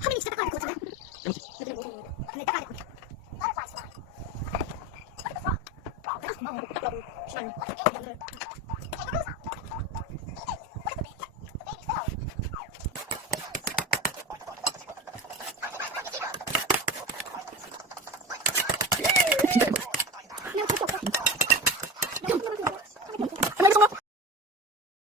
하민이 진짜 닦아야 될 것 같은데? 얘들은 모두 근데 닦아야 될 것 같아. 닦아. 닦아. 닦아. 닦아. 닦아.